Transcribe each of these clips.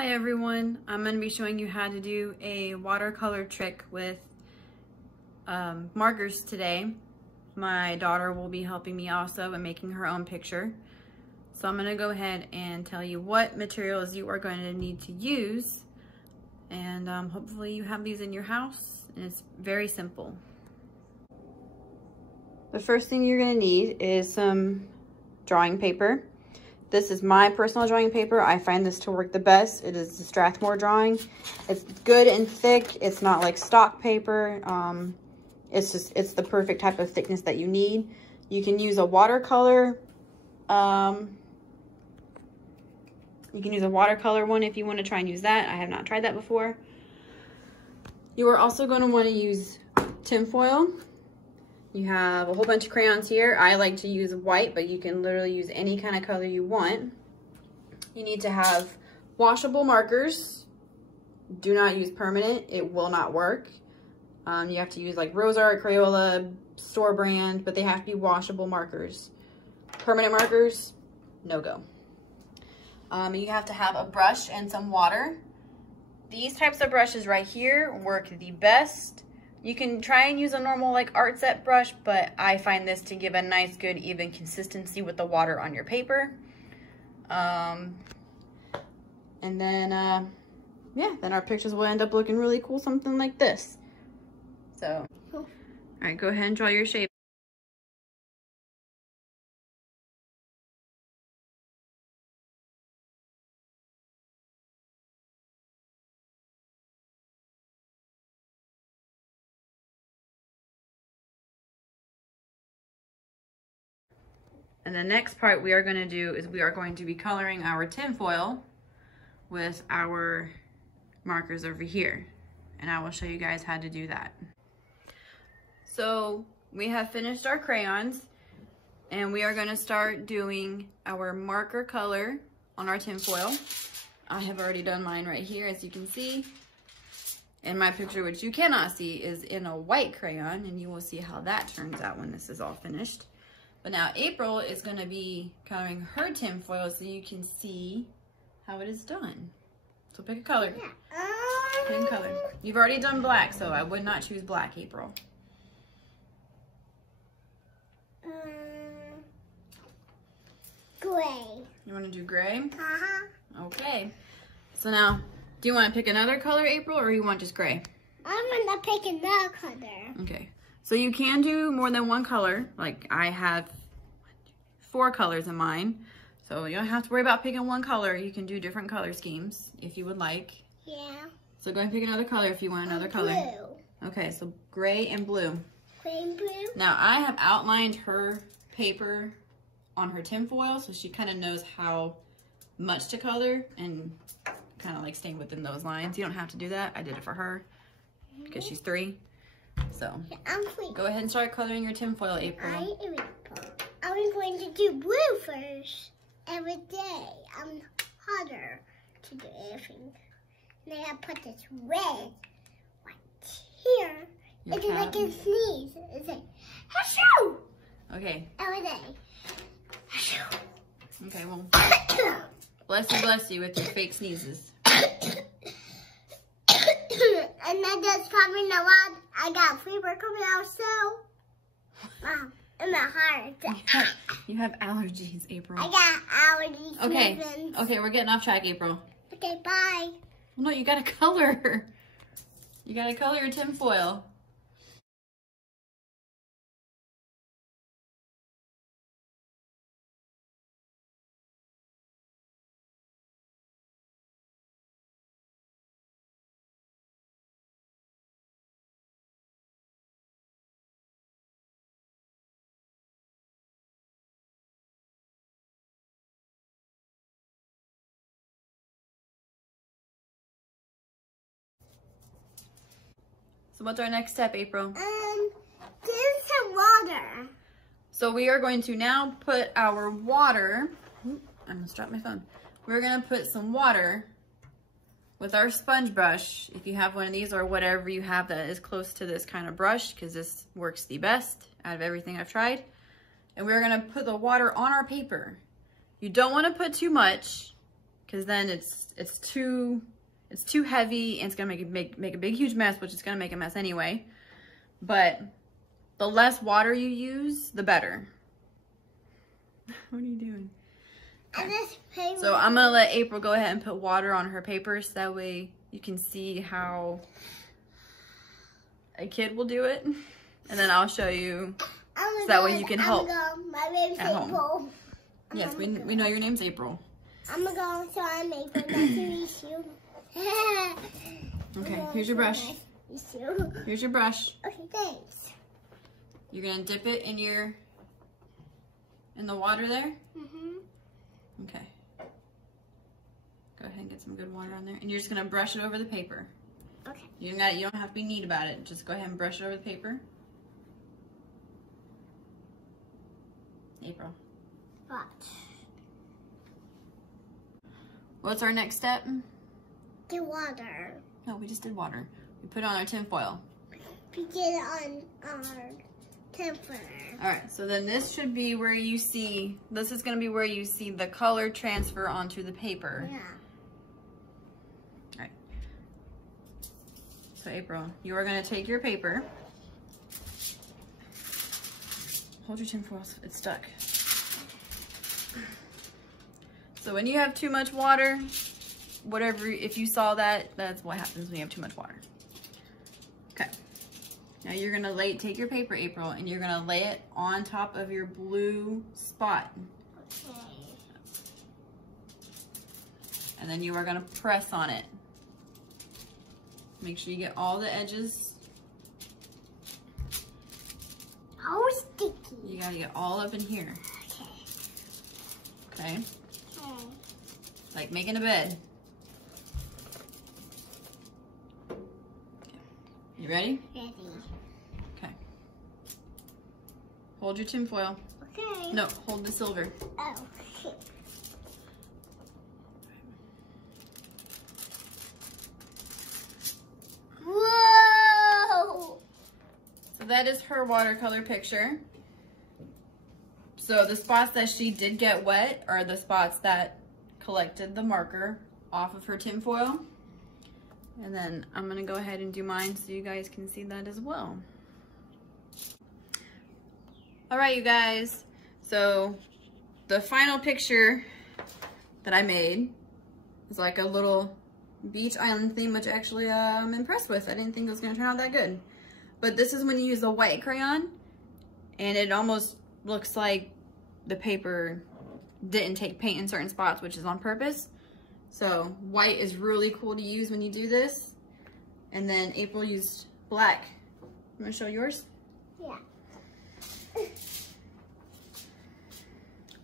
Hi everyone, I'm going to be showing you how to do a watercolor trick with markers today. My daughter will be helping me also in making her own picture. So I'm going to go ahead and tell you what materials you are going to need to use, and hopefully you have these in your house, and it's very simple. The first thing you're going to need is some drawing paper. This is my personal drawing paper. I find this to work the best. It is the Strathmore drawing. It's good and thick. It's not like stock paper. It's the perfect type of thickness that you need. You can use a watercolor. You can use a watercolor one if you want to try and use that. I have not tried that before. You are also going to want to use tinfoil. You have a whole bunch of crayons here. I like to use white, but you can literally use any kind of color you want. You need to have washable markers. Do not use permanent. It will not work. You have to use like Rosart, Crayola, store brand, but they have to be washable markers. Permanent markers, no go. You have to have a brush and some water. These types of brushes right here work the best. You can try and use a normal like art set brush, but I find this to give a nice, good, even consistency with the water on your paper. And then, yeah, then our pictures will end up looking really cool, something like this. So, all right, go ahead and draw your shape. And the next part we are going to do is we are going to be coloring our tinfoil with our markers over here. And I will show you guys how to do that. So we have finished our crayons, and we are going to start doing our marker color on our tinfoil. I have already done mine right here, as you can see. And my picture, which you cannot see, is in a white crayon, and you will see how that turns out when this is all finished. But now April is going to be coloring her tinfoil so you can see how it is done. So pick a color. Pick a color. You've already done black, so I would not choose black, April. Gray. You want to do gray? Uh-huh. Okay. So now, do you want to pick another color, April, or you want just gray? I'm going to pick another color. Okay. So you can do more than one color. Like I have 4 colors in mine. So you don't have to worry about picking one color. You can do different color schemes if you would like. Yeah. So go and pick another color if you want another color. Blue. Okay, so gray and blue. Gray and blue. Now I have outlined her paper on her tinfoil, so she kind of knows how much to color and kind of like staying within those lines. You don't have to do that. I did it for her because she's 3. So go ahead and start coloring your tinfoil, April. I'm going to do blue first. Every day I'm harder to do everything. And then I put this red right here. It's like a sneeze. It's like, Hashoo! Okay. Every day. Hashoo! Okay, well, bless you with your fake sneezes. And then that's probably not why I got fever coming out so. In my heart. You have allergies, April. I got allergies. Okay. Okay, we're getting off track, April. Okay, bye. Well, no, you gotta color. You gotta color your tinfoil. So what's our next step, April? There's some water. So we are going to now put our water, I'm gonna drop my phone. We're gonna put some water with our sponge brush, if you have one of these or whatever you have that is close to this kind of brush, because this works the best out of everything I've tried. And we're gonna put the water on our paper. You don't wanna put too much, because then it's too heavy and it's gonna make a big huge mess, which is gonna make a mess anyway. But the less water you use, the better. What are you doing? Okay. So I'm gonna let April go ahead and put water on her paper so that way you can see how a kid will do it. And then I'll show you so that way you can help My name's at April. home. Yes, we know your name's April. I'm gonna go so I'm April. Nice to meet you. Okay, here's your brush. Nice to meet you. Here's your brush. Okay, thanks. You're gonna dip it in the water there. Okay. Go ahead and get some good water on there, and you're just gonna brush it over the paper. Okay. You don't have to be neat about it. Just go ahead and brush it over the paper. April. What? What's our next step? The water. No, we just did water. We put on our tin foil. We did it on our temper. All right, so then this should be where you see, this is gonna be where you see the color transfer onto the paper. Yeah. All right. So April, you are gonna take your paper. Hold your tin foil, it's stuck. So when you have too much water, if you saw that, that's what happens when you have too much water. Okay. Now you're gonna take your paper, April, and you're gonna lay it on top of your blue spot. Okay. And then you are gonna press on it. Make sure you get all the edges. Oh, sticky. You gotta get all up in here. Okay. Okay? Okay. Like making a bed. You ready? Ready. Okay. Hold your tin foil. Okay. No, hold the silver. Oh, shit. Whoa! So that is her watercolor picture. So the spots that she did get wet are the spots that collected the marker off of her tin foil. And then I'm gonna go ahead and do mine so you guys can see that as well. All right, you guys. So the final picture that I made is like a little beach island theme, which actually I'm impressed with. I didn't think it was gonna turn out that good. But this is when you use a white crayon and it almost looks like the paper didn't take paint in certain spots, which is on purpose. So white is really cool to use when you do this. And then April used black. You wanna show yours? Yeah.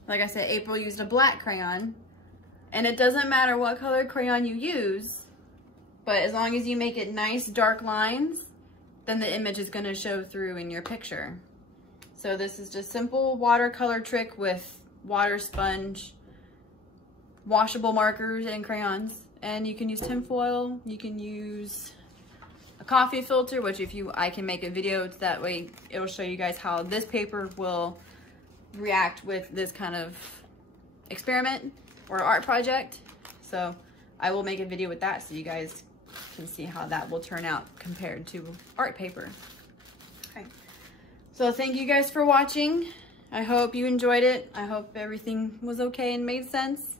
Like I said, April used a black crayon. And it doesn't matter what color crayon you use, but as long as you make it nice dark lines, then the image is gonna show through in your picture. So this is just simple watercolor trick with water sponge, washable markers and crayons. And you can use tinfoil, you can use a coffee filter, which I can make a video that way it'll show you guys how this paper will react with this kind of experiment or art project. So I will make a video with that so you guys can see how that will turn out compared to art paper. Okay. So thank you guys for watching. I hope you enjoyed it. I hope everything was okay and made sense.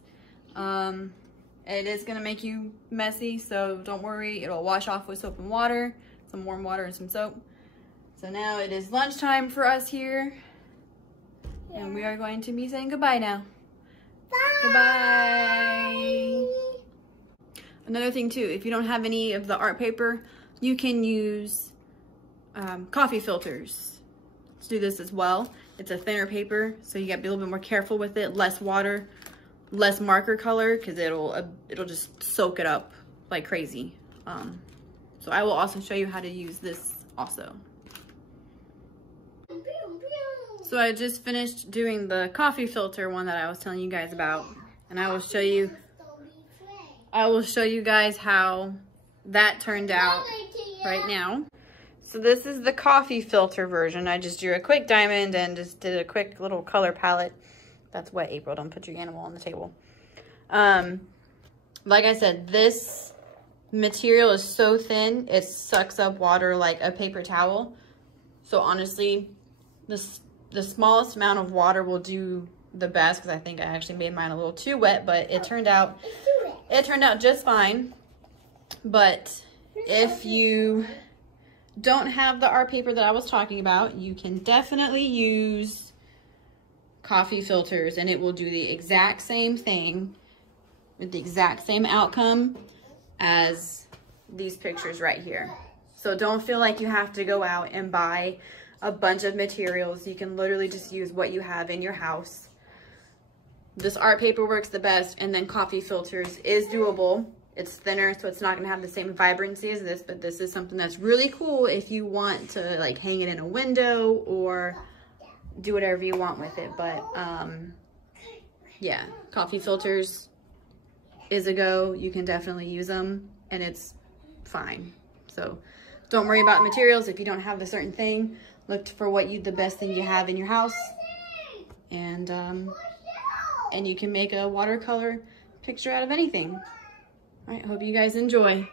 It is gonna make you messy, so don't worry. It'll wash off with soap and water, some warm water and some soap. So now it is lunchtime for us here. Yeah. And we are going to be saying goodbye now. Bye. Goodbye. Another thing too, if you don't have any of the art paper, you can use coffee filters to do this as well. It's a thinner paper, so you gotta be a little bit more careful with it. Less water, less marker color, because it'll just soak it up like crazy. So I will also show you how to use this also. So I just finished doing the coffee filter one that I was telling you guys about, and I will show you guys how that turned out right now. So this is the coffee filter version. I just drew a quick diamond and just did a quick little color palette. That's wet, April. Don't put your animal on the table. Like I said, this material is so thin, it sucks up water like a paper towel. So honestly, the smallest amount of water will do the best, because I think I actually made mine a little too wet, but it turned out just fine. But if you don't have the art paper that I was talking about, you can definitely use coffee filters, and it will do the exact same thing with the exact same outcome as these pictures right here. So don't feel like you have to go out and buy a bunch of materials. You can literally just use what you have in your house. This art paper works the best, and then coffee filters is doable. It's thinner, so it's not gonna have the same vibrancy as this, but this is something that's really cool if you want to like hang it in a window or do whatever you want with it. But yeah, coffee filters is a go. You can definitely use them, and it's fine. So don't worry about materials. If you don't have a certain thing, look for the best thing you have in your house, and you can make a watercolor picture out of anything. All right, hope you guys enjoy.